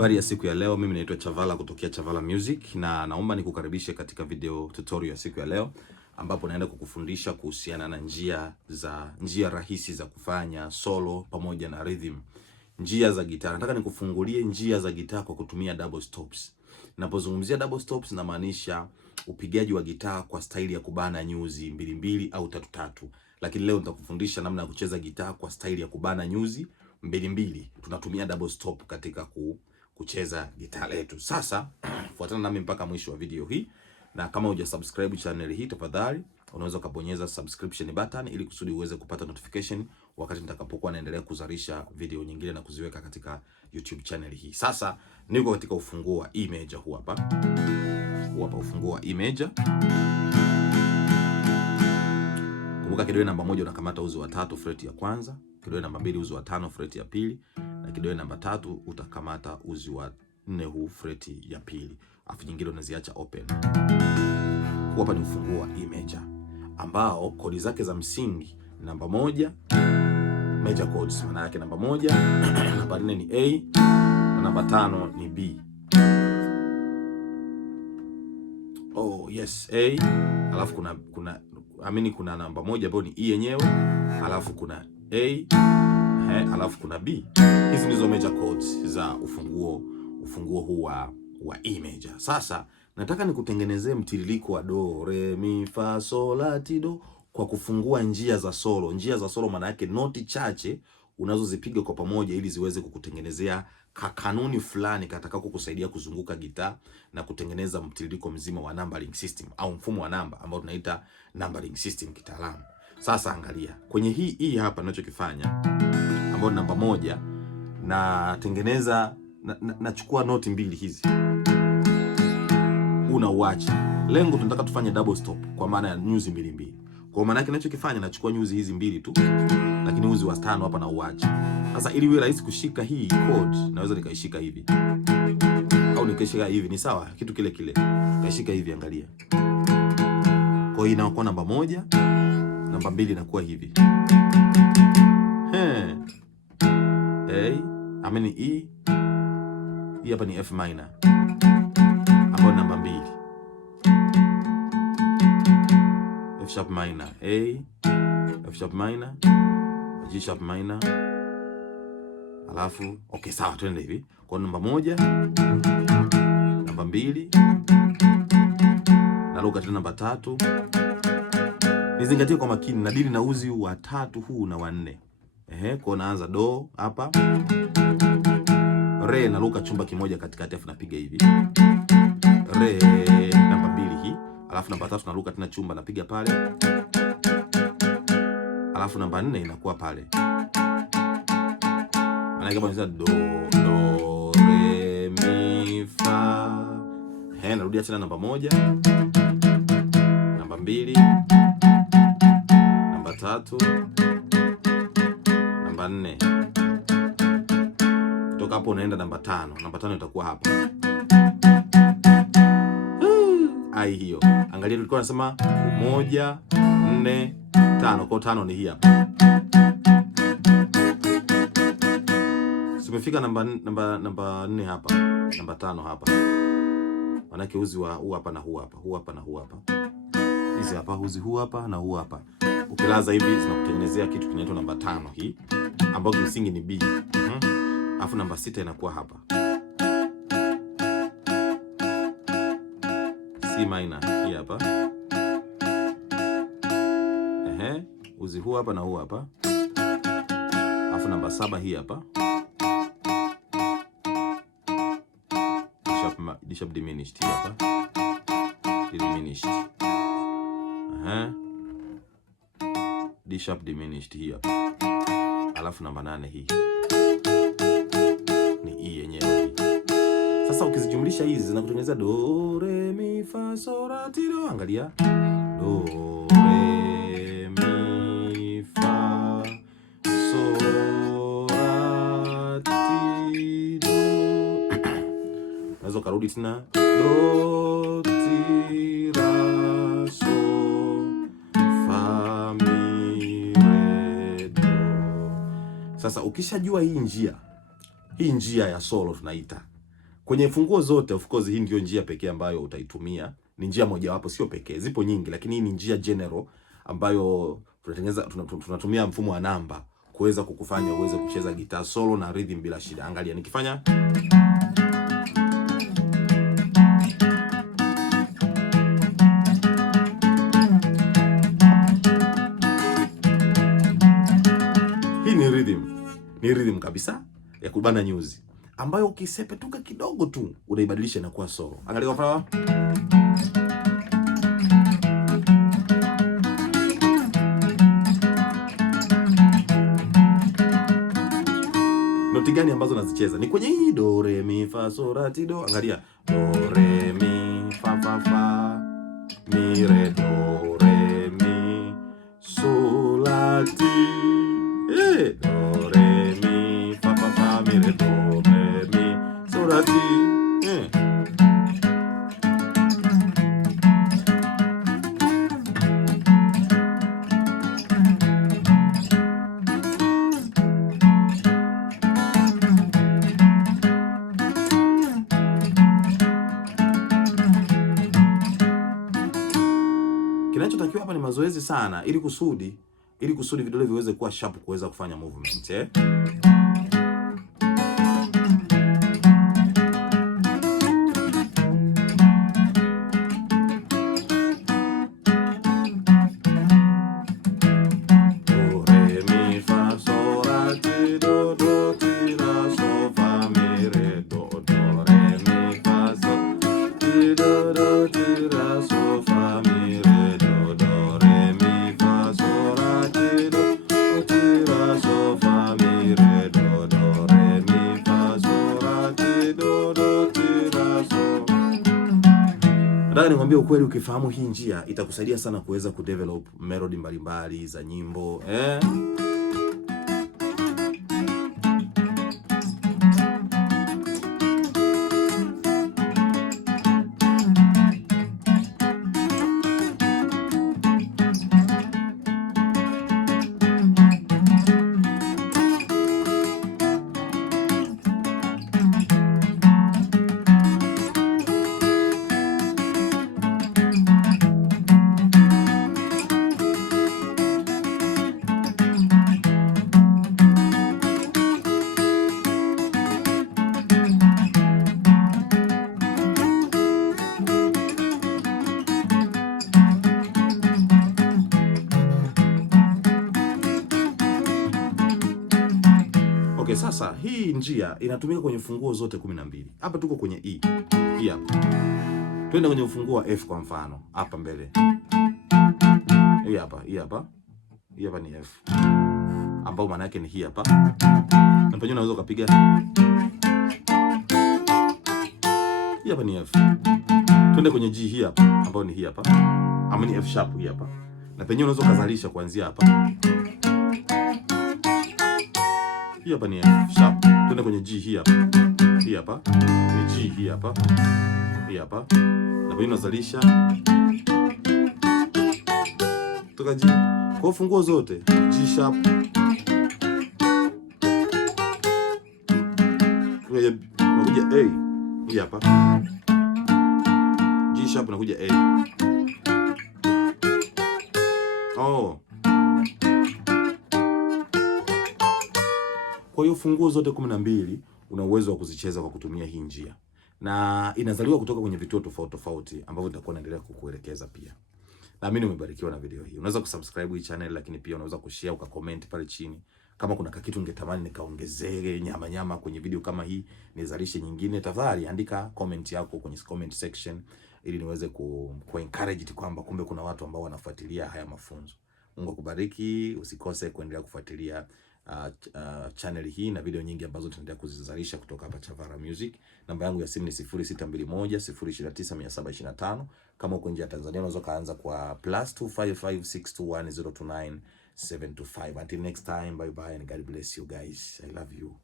Habari ya siku ya leo, mimi naitwa Chavala kutokea Chavala Music na naomba nikukaribishe katika video tutorial ya siku ya leo ambapo naenda kukufundisha kuhusiana na njia rahisi za kufanya solo pamoja na rhythm. Njia za gitaa. Nataka nikufungulie njia za gitaa kwa kutumia double stops. Ninapozungumzia double stops namaanisha upigaji wa gitaa kwa staili ya kubana nyuzi 2 au 3. Lakini leo nitakufundisha namna ya kucheza gitaa kwa staili ya kubana nyuzi 2. Tunatumia double stop katika kucheza gitaa letu. Sasa fuatana nami mpaka mwisho wa video hii, na kama hujasubscribe channel hii tafadhali unaweza kubonyeza subscription button ili kusudi uweze kupata notification wakati nitakapokuwa naendelea kuzalisha video nyingine na kuziweka katika YouTube channel hii. Sasa niko katika ufunguo wa E major huu hapa. Ufunguo wa E major. Kumbuka kidole namba 1 unakamata uzi wa 3 fret ya kwanza, kidole namba 2 uzi wa 5 fret ya pili, na kidole namba 3 utakamata uzi wa 4 huu fret ya pili. Afu nyingine unaziacha open. Hapa ni ufunguo wa E major ambao kodi zake za msingi namba 1 major chords, maana yake namba 1, namba 4 ni A na namba 5 ni B. Oh yes, A, alafu kuna namba 1 ambayo ni E yenyewe, alafu kuna A, alafu kuna B. Hizi ndizo major chords za ufunguo huu wa E major. Sasa nataka nikutengenezee mtiririko wa do, re, mi, fa, sol, la, ti, do kwa kufungua njia za solo. Njia za solo maana yake noti chache unazozipiga kwa pamoja ili ziweze kukutengenezea kanuni fulani katakako kusaidia kuzunguka gitaa na kutengeneza mtiririko mzima wa numbering system au mfumo wa namba ambao tunaita numbering system kitaalamu. Sasa angalia kwenye hii hapa ninachokifanya ambao namba 1 na tengeneza nachukua noti 2 hizi. Unauacha. Lengo tunataka tufanye double stop kwa maana ya nyuzi 2. Kwa maana yake ninachokifanya nachukua nyuzi hizi 2 tu, lakini uzi wa 5 hapa na uacha. Sasa ili iwe rahisi kushika hii chord, naweza nikaishika hivi. Au nikaishika hivi, ni sawa, kitu kile kile. Nikaishika hivi, angalia. Kwa hiyo inakuwa namba 1, namba 2 inakuwa hivi. E. Hii hapa ni F minor. Ambayo namba 2. F sharp minor, A, F sharp minor, G sharp minor. Alafu, okay sawa, twende hivi. Kwa namba 1, namba 2, naruka tena namba 3. Nizingatie kwa makini na dili na uzi wa 3 huu na wa 4. Kwa naanza do hapa. Re naruka chumba kimoja katikati afu napiga hivi. Re namba 2 hii. Alafu namba 3 naruka tena chumba napiga pale. Alafu namba 4 inakuwa pale. Maana kama unaweza do re mi fa. Narudia tena namba 1. Namba 2. Namba 3. Namba 4. Kutoka hapo unaenda namba 5. Namba 5 itakuwa hapa. Ai hiyo. Angalia tulikuwa tunasema 1 4 5. Kwa 5 ni hii hapa. Tumefika namba 4 hapa. Namba 5 hapa. Manake uzi wa huu hapa na huu hapa. Huu hapa na huu hapa. Hizi hapa uzi huu hapa na huu hapa. Ukilaza hivi zinakutengenezea kitu kinaitwa namba 5 hii ambayo kimsingi ni B. Alafu namba 6 inakuwa hapa. C minor hii hapa. Uzi huu hapa na huu hapa. Alafu namba 7 hii hapa. D sharp diminished hii hapa. Diminished. D sharp diminished hii hapa. Alafu namba 8 hii. Ni E yenyewe hii. Sasa ukizijumlisha hizi zinakutengeneza do re mi fa sol la ti do. Angalia. Do re mi fa sol la ti do. Naweza karudi tena do ti la sol fa mi re do. Sasa ukishajua hii njia ya solo tunaita Kwenye funguo zote, of course hii ndio njia pekee ambayo utaitumia. Ni njia mojawapo, sio pekee. Zipo nyingi, lakini hii ni njia general ambayo tunatumia mfumo wa namba kuweza kukufanya uweze kucheza gitaa solo na rhythm bila shida. Angalia nikifanya hii ni rhythm kabisa ya kubana nyuzi ambayo ukisepetuka kidogo tu unaibadilisha inakuwa solo. Angalia kwa mfano. Noti gani ambazo nazicheza? Ni kwenye hii do re mi fa so la ti do. Angalia do re mi fa fa fa mi re do re mi so la ti. Do re mi fa fa fa mi re do re mi so la ti. Kinachotakiwa hapa ni mazoezi sana ili kusudi vidole viweze kuwa sharp kuweza kufanya movement, Do re mi fa so la ti do do ti la so fa mi re do do re mi fa so ti do do ti la so fa mi re do do re mi fa so la ti do ti la so fa mi re do do re mi fa so la ti do do ti la so. Nataka nikwambie ukweli, ukifahamu hii njia itakusaidia sana kuweza kudevelop melody mbalimbali za nyimbo, Okay, sasa hii njia inatumika kwenye funguo zote 12. Hapa tuko kwenye E. Hii hapa. Twende kwenye ufunguo wa F kwa mfano. Hapa mbele. Hii hapa. Hii hapa ni F. Ambao maana yake ni hii hapa. Na penyewe unaweza kupiga. Hii hapa ni F. Twende kwenye G hii hapa, ambao ni hii hapa. Ama ni F sharp hii hapa. Na penyewe unaweza kuzalisha kuanzia hapa. Hii hapa ni F sharp. Twende kwenye G hii hapa. Hii hapa. Ni G hii hapa. Hii hapa. Na penyewe unazalisha toka G. Kwa funguo zote G sharp. Unakuja A. Hii hapa. G sharp unakuja A. Oh. Kwa hiyo funguo zote 12 una uwezo wa kuzicheza kwa kutumia hii njia. Na inazaliwa kutoka kwenye vituo tofauti tofauti ambavyo nitakuwa naendelea kukuelekeza pia. Naamini umebarikiwa na video hii. Unaweza kusubscribe hii channel, lakini pia unaweza kushare, ukacomment pale chini. Kama kuna kitu ungetamani nikaongezee nyama kwenye video kama hii, nizalishe nyingine, tafadhali andika comment yako kwenye comment section ili niweze ku encourage kwamba kumbe kuna watu ambao wanafuatilia haya mafunzo. Mungu akubariki, usikose kuendelea kufuatilia channel hii na video nyingi ambazo tunaendelea kuzizalisha kutoka hapa Chavara Music. Namba yangu ya simu ni 0621 Kama uko nje ya Tanzania unaweza kaanza kwa +255 621 029 725. Until next time, bye bye and God bless you guys. I love you.